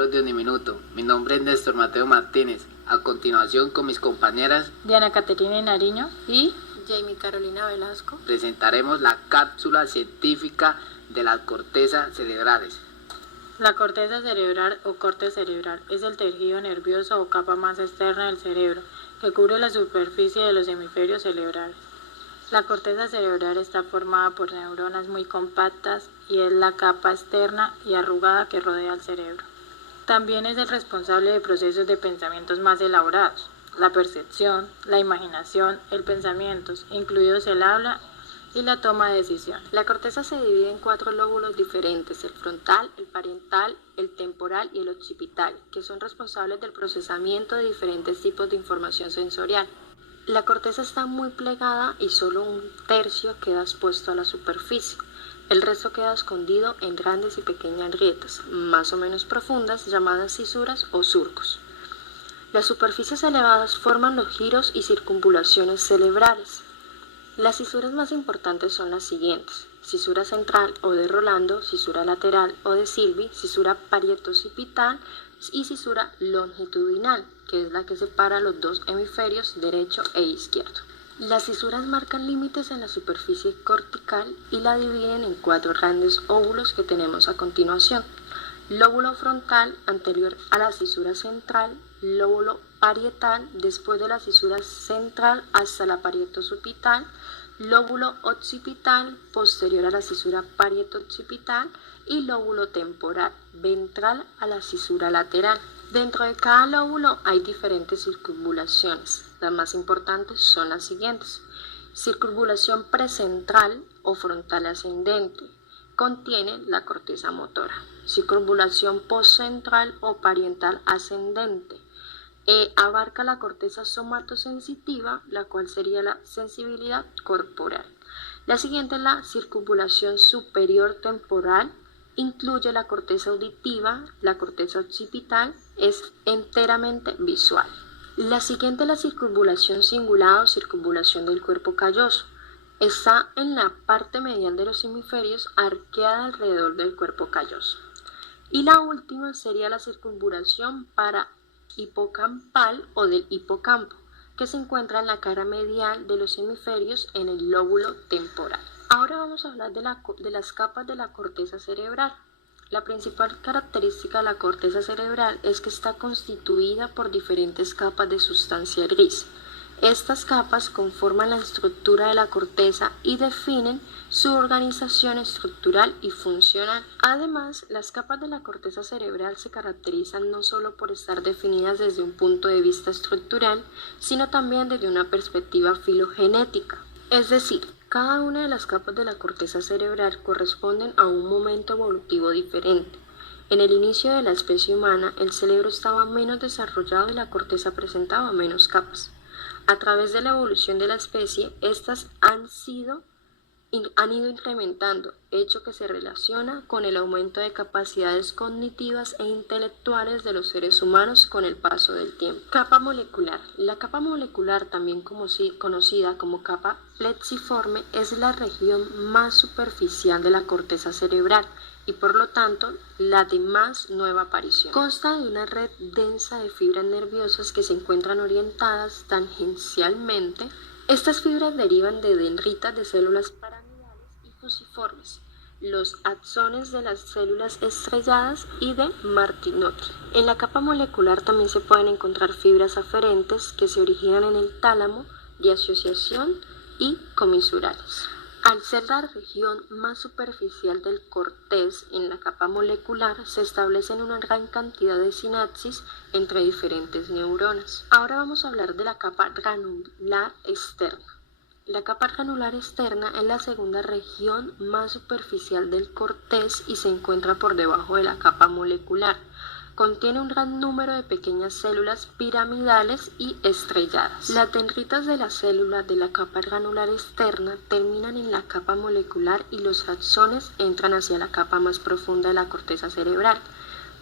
compañeros de Uniminuto. Mi nombre es Néstor Mateo Martínez. A continuación, con mis compañeras Diana Caterina Nariño y Jamie Carolina Velasco, presentaremos la cápsula científica de las cortezas cerebrales. La corteza cerebral o corte cerebral es el tejido nervioso o capa más externa del cerebro que cubre la superficie de los hemisferios cerebrales. La corteza cerebral está formada por neuronas muy compactas y es la capa externa y arrugada que rodea al cerebro. También es el responsable de procesos de pensamientos más elaborados, la percepción, la imaginación, el pensamiento, incluidos el habla y la toma de decisión. La corteza se divide en 4 lóbulos diferentes: el frontal, el parietal, el temporal y el occipital, que son responsables del procesamiento de diferentes tipos de información sensorial. La corteza está muy plegada y solo 1/3 queda expuesto a la superficie. El resto queda escondido en grandes y pequeñas grietas, más o menos profundas, llamadas cisuras o surcos. Las superficies elevadas forman los giros y circunvalaciones cerebrales. Las cisuras más importantes son las siguientes: cisura central o de Rolando, cisura lateral o de Silvi, cisura parieto-occipital y cisura longitudinal, que es la que separa los 2 hemisferios derecho e izquierdo. Las cisuras marcan límites en la superficie cortical y la dividen en 4 grandes óvulos que tenemos a continuación: lóbulo frontal anterior a la cisura central, lóbulo parietal después de la cisura central hasta la parieto-occipital, lóbulo occipital posterior a la cisura parieto-occipital y lóbulo temporal ventral a la cisura lateral. Dentro de cada lóbulo hay diferentes circunvalaciones. Las más importantes son las siguientes: circunvalación precentral o frontal ascendente, contiene la corteza motora. Circunvalación postcentral o parietal ascendente, abarca la corteza somatosensitiva, la cual sería la sensibilidad corporal. La siguiente es la circunvalación superior temporal, incluye la corteza auditiva. La corteza occipital es enteramente visual. La siguiente es la circunvalación cingulada o circunvalación del cuerpo calloso. Está en la parte medial de los hemisferios, arqueada alrededor del cuerpo calloso. Y la última sería la circunvalación parahipocampal o del hipocampo, que se encuentra en la cara medial de los hemisferios en el lóbulo temporal. Ahora vamos a hablar de las capas de la corteza cerebral. La principal característica de la corteza cerebral es que está constituida por diferentes capas de sustancia gris. Estas capas conforman la estructura de la corteza y definen su organización estructural y funcional. Además, las capas de la corteza cerebral se caracterizan no solo por estar definidas desde un punto de vista estructural, sino también desde una perspectiva filogenética. Es decir, cada una de las capas de la corteza cerebral corresponden a un momento evolutivo diferente. En el inicio de la especie humana, el cerebro estaba menos desarrollado y la corteza presentaba menos capas. A través de la evolución de la especie, estas han ido incrementando, hecho que se relaciona con el aumento de capacidades cognitivas e intelectuales de los seres humanos con el paso del tiempo. Capa molecular. La capa molecular, también conocida como capa plexiforme, es la región más superficial de la corteza cerebral y por lo tanto la de más nueva aparición. Consta de una red densa de fibras nerviosas que se encuentran orientadas tangencialmente. Estas fibras derivan de dendritas de células piramidales y fusiformes, los axones de las células estrelladas y de Martinot. En la capa molecular también se pueden encontrar fibras aferentes que se originan en el tálamo de asociación y comisurales. Al ser la región más superficial del cortez en la capa molecular, se establecen una gran cantidad de sinapsis entre diferentes neuronas. Ahora vamos a hablar de la capa granular externa. La capa granular externa es la segunda región más superficial del cortez y se encuentra por debajo de la capa molecular. Contiene un gran número de pequeñas células piramidales y estrelladas. Las dendritas de las células de la capa granular externa terminan en la capa molecular y los axones entran hacia la capa más profunda de la corteza cerebral.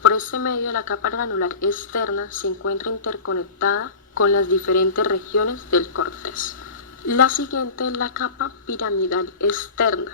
Por este medio, la capa granular externa se encuentra interconectada con las diferentes regiones del cortez. La siguiente es la capa piramidal externa.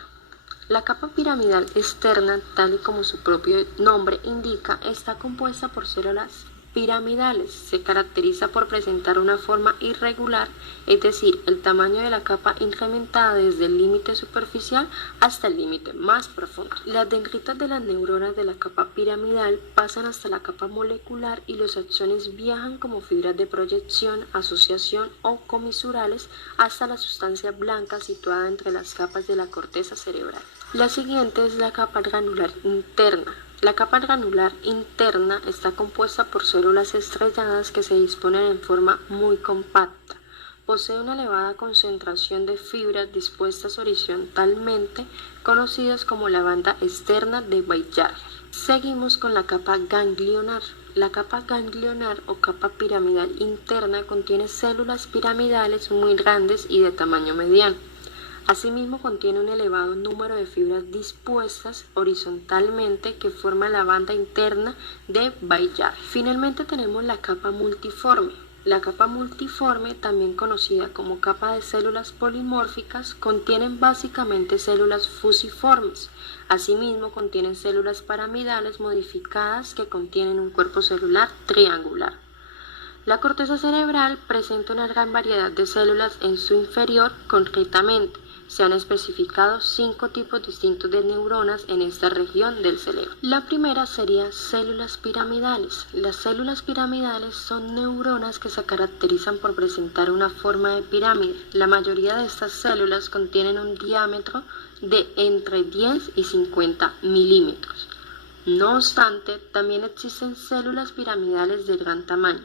La capa piramidal externa, tal y como su propio nombre indica, está compuesta por células piramidales. Se caracteriza por presentar una forma irregular, es decir, el tamaño de la capa incrementada desde el límite superficial hasta el límite más profundo. Las dendritas de las neuronas de la capa piramidal pasan hasta la capa molecular y los axones viajan como fibras de proyección, asociación o comisurales hasta la sustancia blanca situada entre las capas de la corteza cerebral. La siguiente es la capa granular interna. La capa granular interna está compuesta por células estrelladas que se disponen en forma muy compacta. Posee una elevada concentración de fibras dispuestas horizontalmente, conocidas como la banda externa de Baillarger. Seguimos con la capa ganglionar. La capa ganglionar o capa piramidal interna contiene células piramidales muy grandes y de tamaño mediano. Asimismo, contiene un elevado número de fibras dispuestas horizontalmente que forman la banda interna de Baillarger. Finalmente tenemos la capa multiforme. La capa multiforme, también conocida como capa de células polimórficas, contienen básicamente células fusiformes. Asimismo, contienen células piramidales modificadas que contienen un cuerpo celular triangular. La corteza cerebral presenta una gran variedad de células en su inferior. Concretamente, se han especificado 5 tipos distintos de neuronas en esta región del cerebro. La primera sería células piramidales. Las células piramidales son neuronas que se caracterizan por presentar una forma de pirámide. La mayoría de estas células contienen un diámetro de entre 10 y 50 milímetros. No obstante, también existen células piramidales de gran tamaño.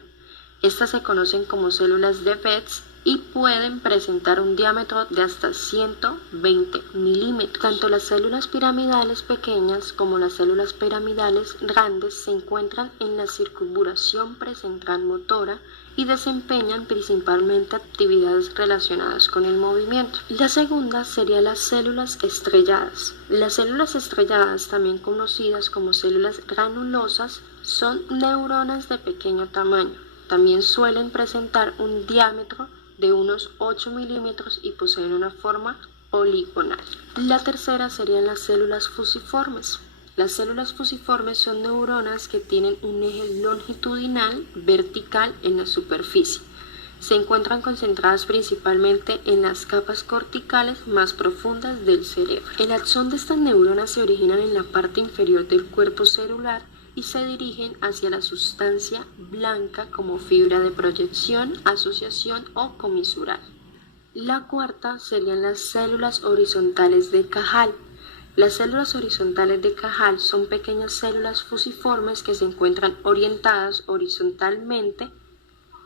Estas se conocen como células de Betz y pueden presentar un diámetro de hasta 120 milímetros. Tanto las células piramidales pequeñas como las células piramidales grandes se encuentran en la circunvalación precentral motora y desempeñan principalmente actividades relacionadas con el movimiento. La segunda sería las células estrelladas. Las células estrelladas, también conocidas como células granulosas, son neuronas de pequeño tamaño. También suelen presentar un diámetro de unos 8 milímetros y poseen una forma poligonal. La tercera serían las células fusiformes. Las células fusiformes son neuronas que tienen un eje longitudinal vertical en la superficie. Se encuentran concentradas principalmente en las capas corticales más profundas del cerebro. El axón de estas neuronas se originan en la parte inferior del cuerpo celular y se dirigen hacia la sustancia blanca como fibra de proyección, asociación o comisural. La cuarta serían las células horizontales de Cajal. Las células horizontales de Cajal son pequeñas células fusiformes que se encuentran orientadas horizontalmente.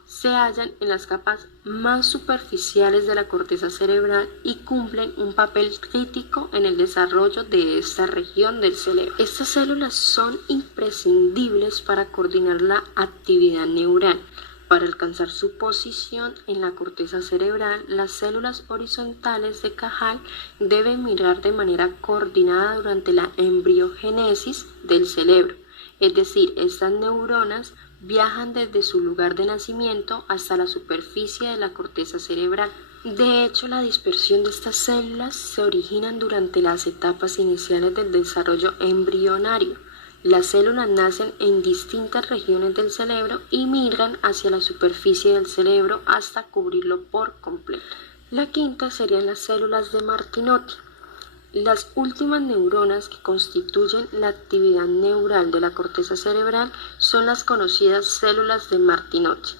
Se hallan en las capas más superficiales de la corteza cerebral y cumplen un papel crítico en el desarrollo de esta región del cerebro. Estas células son imprescindibles para coordinar la actividad neural. Para alcanzar su posición en la corteza cerebral, las células horizontales de Cajal deben mirar de manera coordinada durante la embriogénesis del cerebro. Es decir, estas neuronas viajan desde su lugar de nacimiento hasta la superficie de la corteza cerebral. De hecho, la dispersión de estas células se originan durante las etapas iniciales del desarrollo embrionario. Las células nacen en distintas regiones del cerebro y migran hacia la superficie del cerebro hasta cubrirlo por completo. La quinta serían las células de Martinotti. Las últimas neuronas que constituyen la actividad neural de la corteza cerebral son las conocidas células de Martinotti.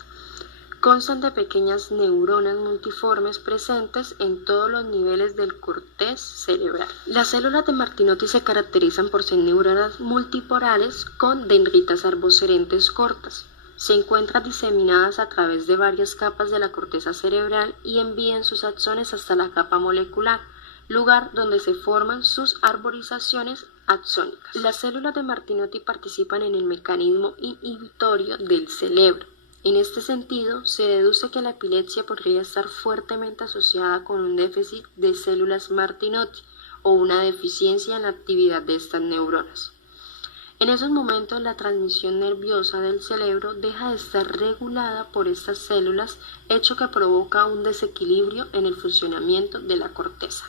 Constan de pequeñas neuronas multiformes presentes en todos los niveles del corteza cerebral. Las células de Martinotti se caracterizan por ser neuronas multipolares con dendritas arborescentes cortas. Se encuentran diseminadas a través de varias capas de la corteza cerebral y envían sus axones hasta la capa molecular, lugar donde se forman sus arborizaciones axónicas. Las células de Martinotti participan en el mecanismo inhibitorio del cerebro. En este sentido, se deduce que la epilepsia podría estar fuertemente asociada con un déficit de células Martinotti o una deficiencia en la actividad de estas neuronas. En esos momentos, la transmisión nerviosa del cerebro deja de estar regulada por estas células, hecho que provoca un desequilibrio en el funcionamiento de la corteza.